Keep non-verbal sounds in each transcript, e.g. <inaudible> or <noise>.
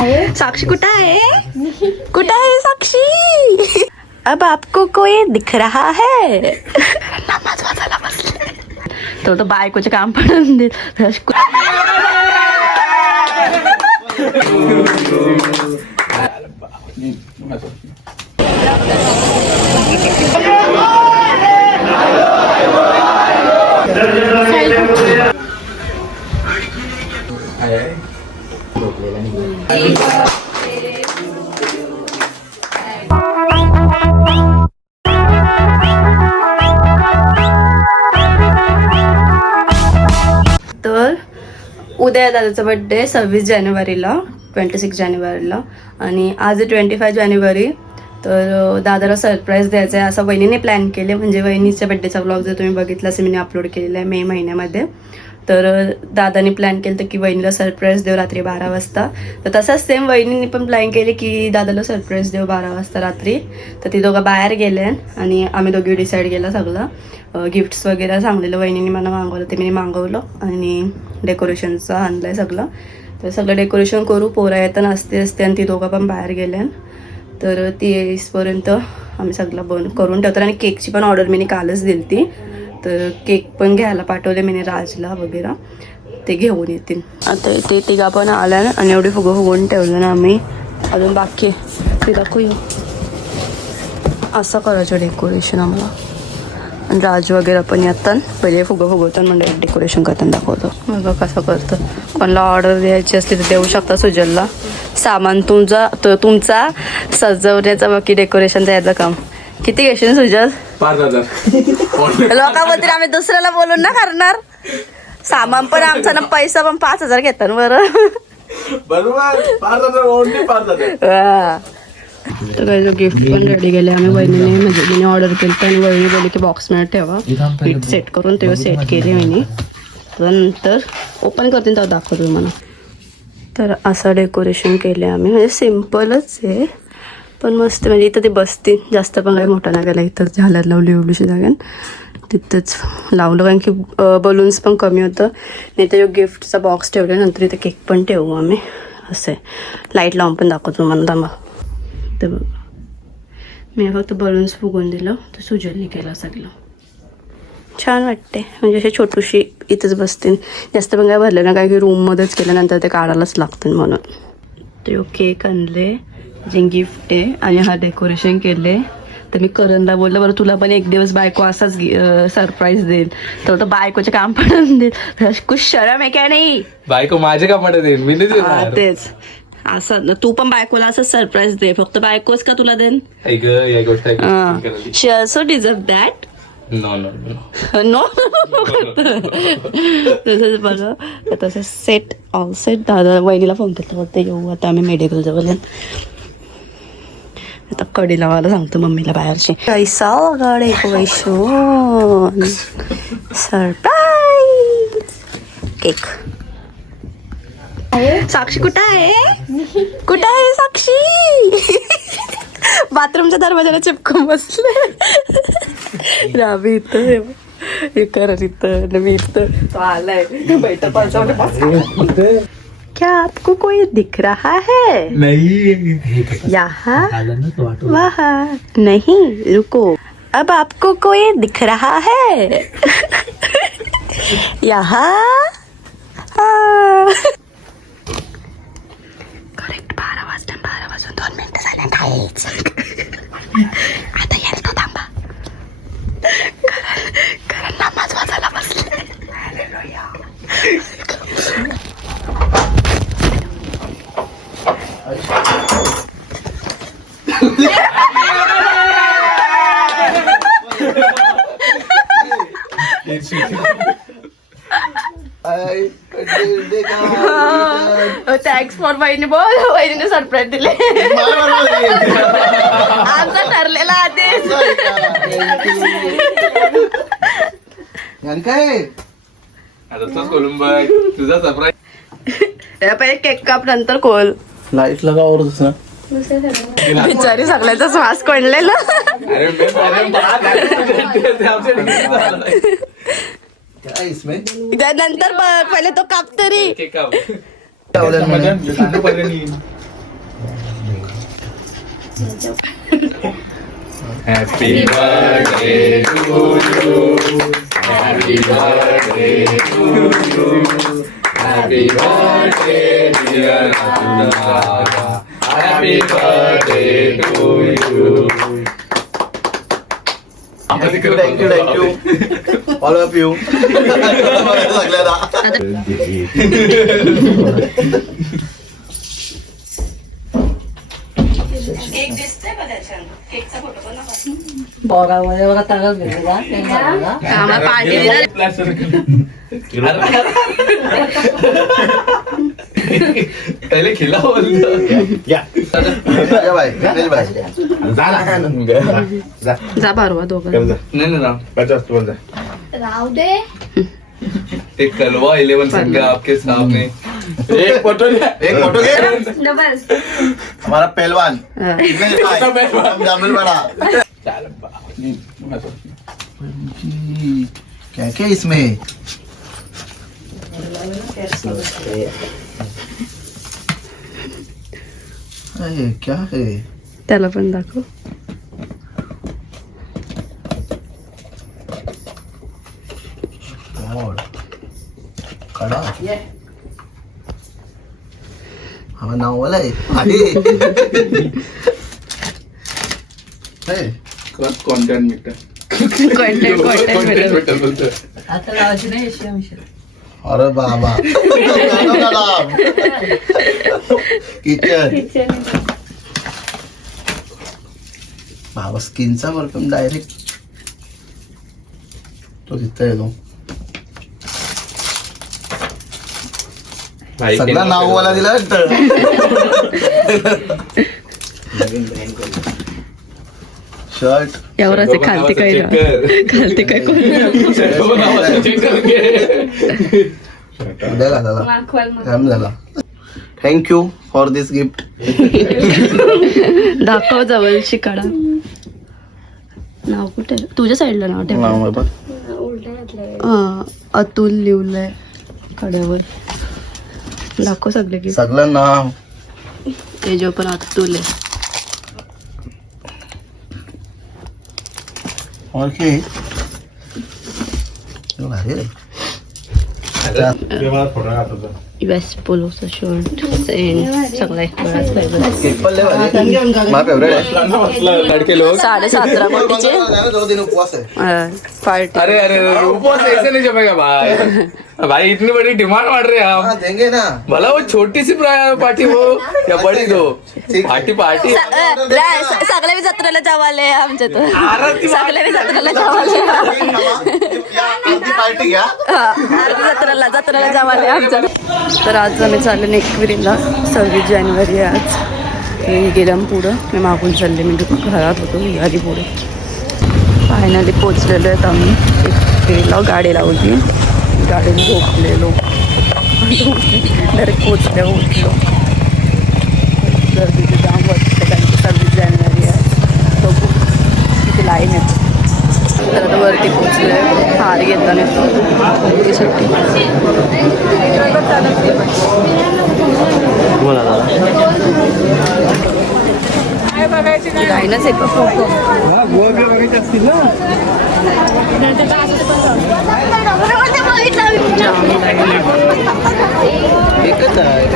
साक्षी कुठं आहे? कुठं आहे साक्षी? अब आपको कोई दिख रहा है। नमाज वाजायला बसले तो तर बायकोचे काम पडून दे. <laughs> <laughs> तर उद्या दादाचा बड्डे सव्वीस जानेवारीला ट्वेंटी सिक्स जानेवारीला. आणि आज ट्वेंटी फाय जानेवारी. तर दादाला सरप्राईज द्यायचं आहे. असं वहिनीने प्लॅन केले. म्हणजे वहिनीच्या बड्डेचा ब्लॉग जर तुम्ही बघितला असेल मी अपलोड केलेला आहे मे महिन्यामध्ये. तर दादाने प्लॅन केलं की वहिनीला सरप्राईज देऊ रात्री बारा वाजता. तर तसंच सेम वहिनीने पण प्लॅन केले की दादाला सरप्राईज देऊ बारा वाजता रात्री. तर ती दोघं बाहेर गेले आणि आम्ही दोघी डिसाईड केलं सगळं. गिफ्ट्स वगैरे सांगलेलं वहिनीने मला मागवलं ते मी मागवलं आणि डेकोरेशनचं आणलं आहे सगळं. तर सगळं डेकोरेशन करू पोरा येतं असते असते आणि ती दोघं पण बाहेर गेल्या तर ती येईसपर्यंत आम्ही सगळं बन करून ठेवतो. आणि केकची पण ऑर्डर मी कालच दिली ती तर केक पण घ्यायला पाठवले मी राजला वगैरे. ते घेऊन येतील. आता ते तिघा पण आल्या ना आणि एवढी फुगं फुगवून ठेवलं ना आम्ही. अजून बाकी आहे. ते दाखवू असं करायचं डेकोरेशन आम्हाला. आणि राज वगैरे पण येतात. पहिले फुगं फुगवतात म्हणजे डेकोरेशन करताना दाखवतो. मग कसं करतं. कोणाला ऑर्डर द्यायची असली तर देऊ शकता सुजलला सामान तुमचा तुमचा सजवण्याचा बाकी डेकोरेशन द्यायचं काम. किती घेशील सुजल पाच हजार. <laughs> आम्ही दुसऱ्याला बोलून ना करणार. सामान पण आमचा ना पैसा पण पाच हजार घेतात बरं. बरोबर. पाच हजार ओनली पाच हजार. वा. तर काही जो गिफ्ट पण रेडी केले आम्ही वहिनीने म्हणजे तिने ऑर्डर केलं आणि वहिनी बोलली की बॉक्समध्ये ठेवा. नीट सेट करून तेव्हा सेट केले मी नंतर ओपन करते तेव्हा दाखवतो मला तर असं डेकोरेशन केले आम्ही. म्हणजे सिम्पलच आहे. पण मस्त म्हणजे इथं ते बसतील जास्त पण काही मोठा नाही गेला. इथं झालं लावली एवढीशी जागा तिथंच लावलं कारण की बलून्स पण कमी होतं. नाही तर गिफ्टचा बॉक्स ठेवले नंतर इथे केक पण ठेवू आम्ही. असं आहे लाइट लावून पण दाखवतो मला थांबा. ते बघ. मी फक्त बलून्स फुगून दिलं तर सुजलनी केलं सगळं. छान वाटते म्हणजे अशी छोटूशी इथंच बसते जास्त पण काय भरलं ना काय की रूममध्येच केल्यानंतर ते काढायलाच लागतं म्हणून. ते केक आणले. जे गिफ्ट आहे आणि हा डेकोरेशन केले तर मी करणला बोललं बरं तुला पण एक दिवस बायको असाच सरप्राईज देईल. तर तो बायकोचे काम पण देईल. कुछ शरम आहे काय नाही? बायको माझे का पडत येईल मी. तेच. असं तू पण बायकोला असं सरप्राईज दे. फक्त बायकोच का तुला then? She also deserve that no no no no तसंच बघा तसं सेट ऑल सेट दादा वहिनीला फोन केला फक्त येऊ. आता आम्ही मेडिकल जवळ आता कडी लावायला सांगतो मम्मीला बाहेरची. कैसा गाडे वैशून सरप्राईज केक साक्षी कुठं आहे? कुठं आहे साक्षी? बाथरूमच्या दरवाजाला चिपकून बसले. राबी इथं हे कर इथं मी इथं. तो आलाय. बैठक क्या आपको कोई दिख रहा है? नहीं यहाँ? वहाँ? नहीं रुको। अब आपको कोई दिख रहा है? <laughs> यहाँ? करेक्ट वहिनी बोल वहिनीने सरप्राईज दिले. आमचा ठरलेला आधीच आणि काय? आता तोच बोलून बघ. तुझा सरप्राईज या पहिले केक काप नंतर खोल. लाइट लगावरच ना? बिचारी सगळ्याचा श्वास कोंडलेला. अरे मी ते आमच्या झालं. नंतर पहिले तो काप तरी. केक काप. Happy birthday to you. Happy birthday to you. Happy birthday, dear Nanda. Happy birthday to you. Thank you thank you thank you all of you cake दिसतोय का केकचा फोटो पण बोरामध्ये बघा तगच घेतले बोलतो भाई जा पारवा दोघं. नहीं नहीं राम. दे. एक कलवा इलेवन संग आपके सामने. एक फ़ोटो एक फ़ोटो डबल हमारा पहलवान. बड़ा. क्या क्या इसमें? अरे क्या है? त्याला पण दाखव. नाव. हे, metre contact contact content metre बोलतो आता लावायची नाही एशिया मिशन अरे बाबा. <laughs> किचन <laughs> बाबा स्किनचा परफ्यूम डायरेक्ट तो तिथं येतो. सगळा नाव वाला दिला वाटतं. शर्ट यावर असे खालते काय खालते काय कोण? उद्या घालायला काम झाला थँक्यू फॉर दिस गिफ्ट दाखव जवळ शिकाडा. नाव कुठे? तुझ्या साईडला नाव ठेव. हा, अतुल लिवलंय. कड्यावर. दाखव सगळे की सगळं नाव. ते जो पण अतुल आहे. ओके भारी रे. सगळा आहे. माझा फेवरेट आहे लड़के लोग साडे सतरा कोटीचे पार्टी अरे अरे उपवास ऐसे नहीं जमेगा भाई. भाई इतनी बड़ी डिमांड बढ़ रही आप देंगे ना. भला वो छोटी सी पार्टी हो या बड़ी दो. Party party. सगळे बी जत्रेला जावाले आमच्या आरती सगळे बी जत्रेला जावाले पार्टी <laughs> जत्रेला जत्रेला जावाले आमच्या तर आज आम्ही चालले नेकविरीला सव्वीस जानेवारी आहे आज. हे गेलं पुढं मी मागून चालले मी घरात होतो आधी पुढे. फायनली पोचलेलो आहेत आम्ही. एकविरीला गाडी लावली. गाडी झोपलेलो. डायरेक्ट पोचले उठलो. गर्दी जाम वाटतं कारण की सव्वीस जानेवारी आहे. बघू. किती लाईन आहे तर आता वरती पोचले हार घेतला नाही मुलगीसाठी लाईनच आहे. एकच आहे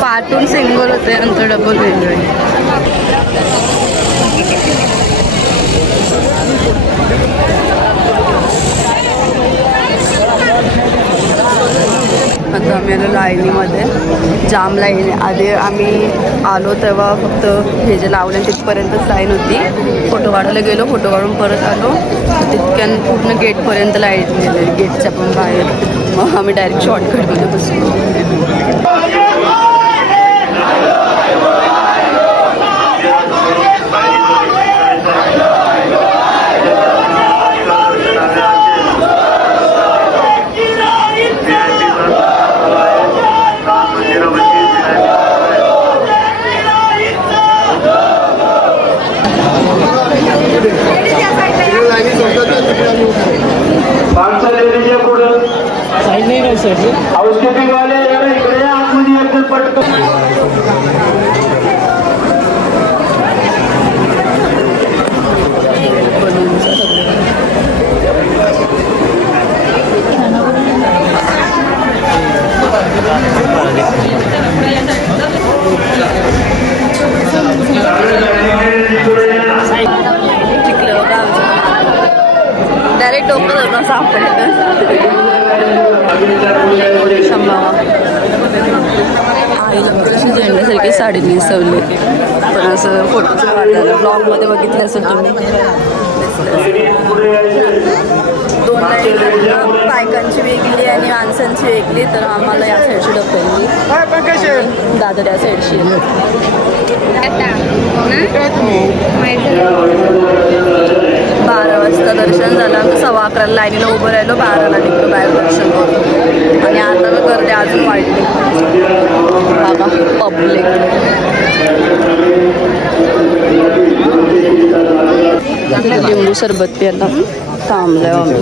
पाठून सिंगल होते नंतर डबल वेगळे आता आम्ही आलो लाईनीमध्ये जाम लाईन आधी आम्ही आलो तेव्हा फक्त हे जे लावले तिथपर्यंतच लाईन होती. फोटो काढायला गेलो फोटो काढून परत आलो. तितक्यान पूर्ण गेटपर्यंत लाईन गेलेली गेटच्या पण बाहेर. मग आम्ही डायरेक्ट शॉर्टकटमध्ये बसलो माणसं लेडीजच्या पुढं हाऊसकीपिंग वाले जरा इकडे बलूनचं सगळं चिकलं बघा आमचं डायरेक्ट डोकं धरून सापडलं शंभा आईला कशी झेंड्यासारखी साडी नेसवली. पण असं फोटोचं वाटलं ब्लॉगमध्ये बघितलं असेल तुम्ही दोन बायकांची वेगळी आणि माणसांची वेगळी तर आम्हाला या साईडची ढकलली दादा त्या साईडची. बारा वाजता दर्शन झालं. आमचं सव्वा अकराला लाईनीला उभं राहिलो. बाराला निघलो बाहेर दर्शन करून. आणि आता मी करते अजून वाढली. बाबा पब्लिक लिंबू सरबत प्यायला थांबलोय आम्ही.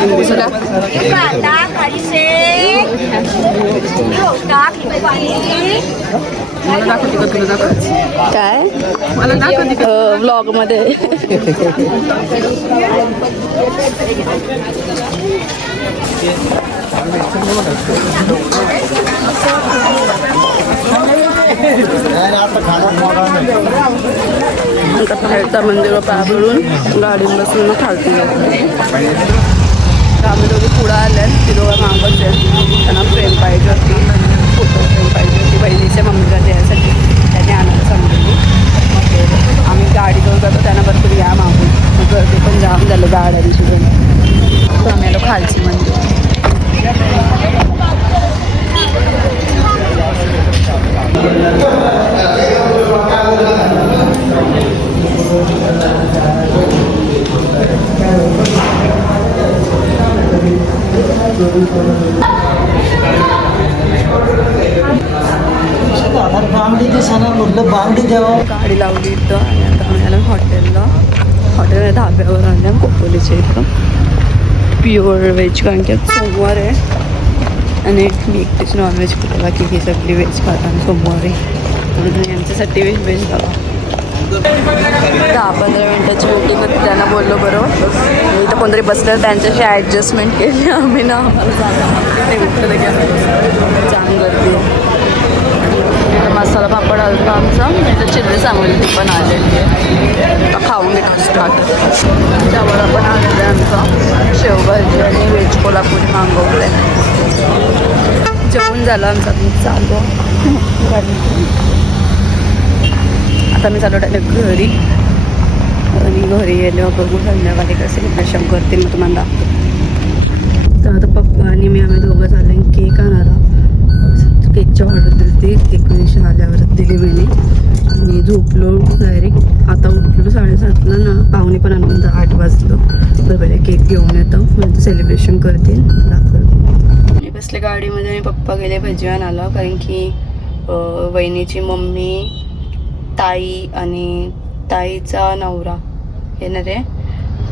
लिंबू सरबत काय? ब्लॉगमध्ये <laughs> आता बाहेरचा मंदिर पाया पडून गाडी बसून मग खालती जातो आम्ही दोघी पुढं आल्या ती दोघं मागच आहे त्यांना फ्रेम पाहिजे होती फोटो फ्रेम पाहिजे होती बहिणीच्या मम्मीला द्यायसाठी त्याने आणायला सांगितली मग ते आम्ही गाडी घेऊन जातो त्यांना भरपूर या मागून मग गर्दी पण जाम झालं गाड्यांची पण तर आम्ही आलो खालची मंदिर बांगडी द्यावं गाडी लावली इथं आणि आता आम्ही आलो हॉटेलला हॉटेल धाब्यावर आल्या कोपोलीच्या इथं प्युअर व्हेज कारण की सोमवार आहे. आणि मी एकटीच नॉनव्हेज खातो बाकी ही सगळी व्हेज खातात सोमवारी. म्हणून यांच्यासाठी व्हेज व्हेज लावा दहा पंधरा मिनटाची वेटिंग होती त्यांना बोललो बरोबर मी इथं कोणतरी बसलं त्यांच्याशी ॲडजस्टमेंट केली. आम्ही ना आम्हाला जागा गर्दी मसाला पापड आलता आमचा. तर चिल्ली सांगली ती पण आलेली खाऊन घेतो स्टार्ट. त्यावर आपण आलेलं आमचं शेवभाजी आणि व्हेज कोल्हापुरी मागवले जेवण झालं आमचं आता. चालू. आता मी चालू डायरेक्ट घरी. आणि घरी गेलो बघू संध्याकाळी कसं सेलिब्रेशन करते मी तुम्हाला दाखवते. तर आता पप्पा आणि मी आम्ही दोघं झालं केक आणायला. केकच्या ऑर्डर डेकोरेशन आल्यावर दिली मी आणि झोपलो डायरेक्ट आता उठलो साडेसातला ना पाहुणे पण आणून आठ वाजलो. तर पहिले केक घेऊन येतो. म्हणजे सेलिब्रेशन करतील. दाखवतो. मी बसले गाडीमध्ये आणि पप्पा गेले भजीवान आला कारण की वहिनीची मम्मी ताई आणि ताईचा नवरा येणार आहे.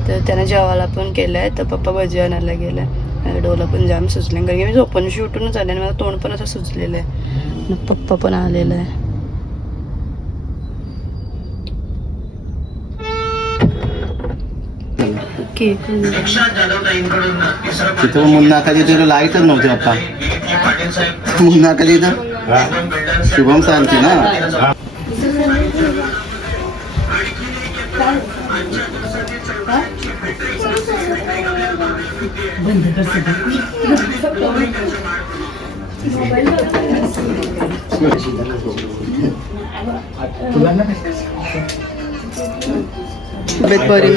तर त्यानं जेवायला पण केलं आहे तर पप्पा भजीवानाला गेलं. आहे डोला पण जाम सुचले कारण की मी झोपून उठूनच आले आणि मला तोंड पण असं सुचलेलं आहे. पप्पा पण आलेलं आहे. तिथं मुन्नाकाची तिथं लाईटच नव्हती आता. मुन्नाकाची इथं? शुभम सांगते ना. बंद कर तब्येत बरी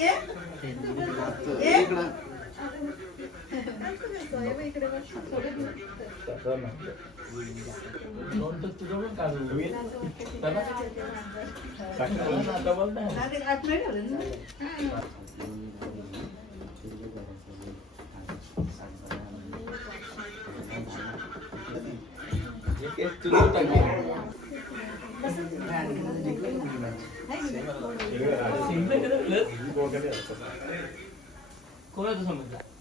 ये? Kau ada sama dia?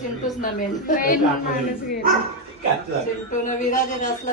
चिंटूच ना मेन चिंटू न विराज असला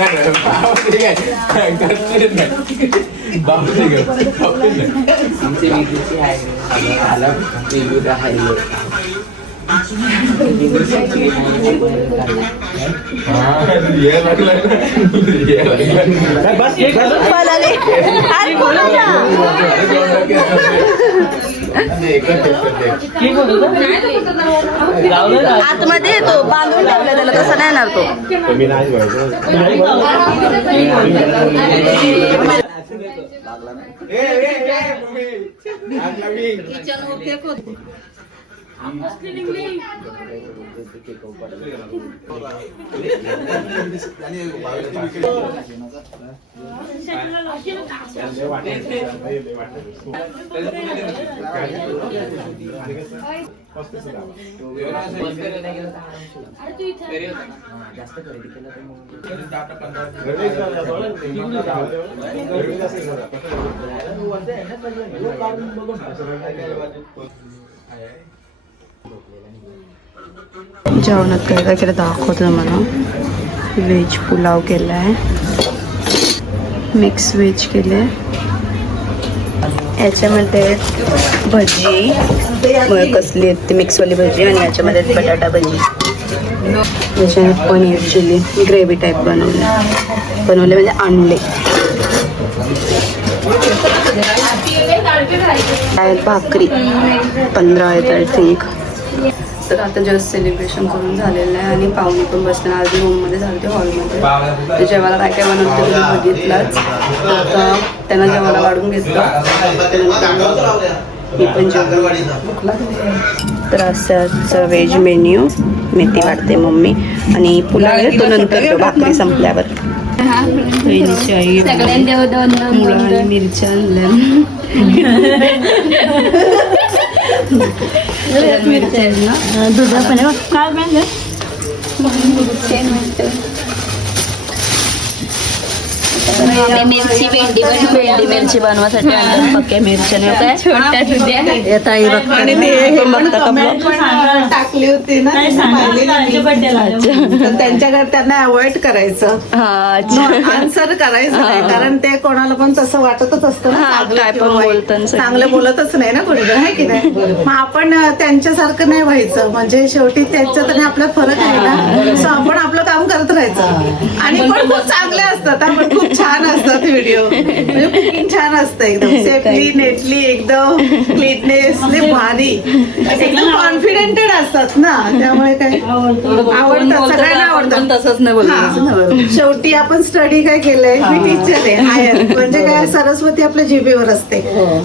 फोटो पण ना काढायला आली या इकडं बघ. काम करा आमचे विद्युतची आहे विद्युत आहे पळाले. अरे बोला ना. आतमध्ये येतो बांधून ठेवलं त्याला तसं नाही येणार तो किचन होते होते जास्त खरेदी केलं तर मग जेवणात काय काय केलं दाखवतो मला. व्हेज पुलाव केला आहे मिक्स व्हेज केले. याच्यामध्ये भजी. कसली आहेत ती मिक्सवाली भजी आणि याच्यामध्ये बटाटा भजी. याच्यामध्ये पनीर चिली ग्रेव्ही टाईप बनवले. बनवले म्हणजे आणले. भाकरी. पंधरा आहेत आय थिंक तर आता जस्ट सेलिब्रेशन करून झालेलं आहे आणि पाहुणे पण बसले आधी रूममध्ये झाले ते हॉलमध्ये ते जेवायला काय काय बनवते तुम्ही बघितलंच. आता त्यांना जेवायला वाढून घेतलं. मी पण. तर असाच व्हेज मेन्यू मेथी वाढते मम्मी. आणि आहे तो नंतर तो भाकरी संपल्यावर. मिरच्या आणल्या. <laughs> दुधा पण आहे काय पाहिजे मिरची भेंडी भेंडी मिरची बनवासाठी आणलं मिरच्या छोट्या येत आई? टाकली होती ना तर त्यांच्याकडे त्यांना अवॉइड करायचं. हा आन्सर करायचं नाही. कारण ते कोणाला पण तसं वाटतच असतं ना. चांगलं काय पण. बोलतात. चांगलं बोलतच नाही ना कोणी आहे की नाही? मग आपण त्यांच्यासारखं नाही व्हायचं. म्हणजे शेवटी त्यांच्यात आणि आपल्यात फरक आहे ना. सो आपण आपलं काम करत राहायचं. आणि पण खूप चांगले असतात आपण खूप छान असतात व्हिडिओ म्हणजे कुकिंग छान असतं एकदम. <laughs> सेफली नेटली एकदम क्लीननेस भारी. एकदम कॉन्फिडेंटेड असतात ना. त्यामुळे काय? आवडतात सगळ्यांना आवडतात. तसंच नाही बोलत. हा. शेवटी आपण स्टडी काय केलंय? मी टीचर आहे हायर म्हणजे काय? सरस्वती आपल्या जिभेवर असते.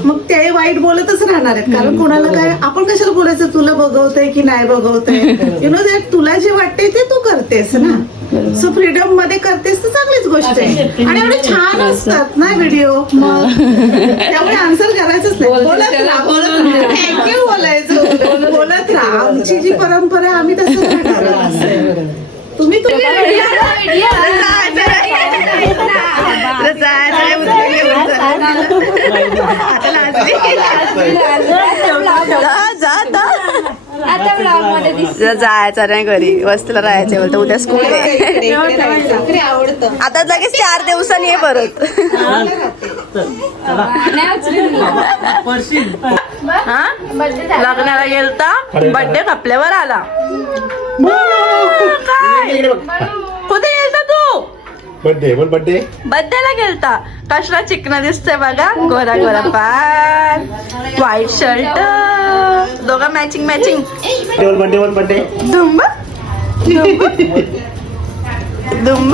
मग ते वाईट बोलतच राहणार आहेत. कारण कोणाला काय? आपण कशाला बोलायचं? तुला बघवतंय की नाही बघवतंय? <laughs> यु नो तुला जे वाटतंय ते तू करतेस ना. सो फ्रीडममध्ये करतेस तर चांगलीच गोष्ट आहे आणि एवढे छान असतात ना व्हिडिओ मग त्यामुळे आन्सर करायचंच नाही बोलत राहा बोलत थँक्यू बोलायचं बोलत राहा आमची जी परंपरा आम्ही आहे. तुम्ही तुम्ही आता ब्लॉगमध्ये दिसत तुला जायचं नाही घरी. वस्तीला राहायचं बोलतं उद्या स्कूल आहे. आता लगेच चार दिवसांनी ये परत. हा? लग्नाला गेलता बर्थडे खपल्यावर आला. काय? कुठे गेलता तू? बर्थडे बोल बर्थडे बर्थडेला गेलता. कसला चिकना दिसतोय बघा. गोरा गोरा पान. व्हाईट शर्ट दोघं मॅचिंग मॅचिंग बोल बर्थडे बोल बर्थडे दुंब दुंब दुंब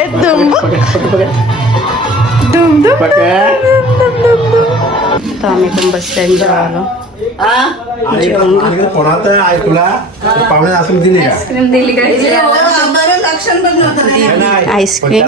ए दुम दुम तर आम्ही पण बस स्टँड आलो. कोणात आहे? तुला? पाहुणे असं दिली का? दिली काय लक्षण पण नव्हतं. नाही आईस्क्रीम.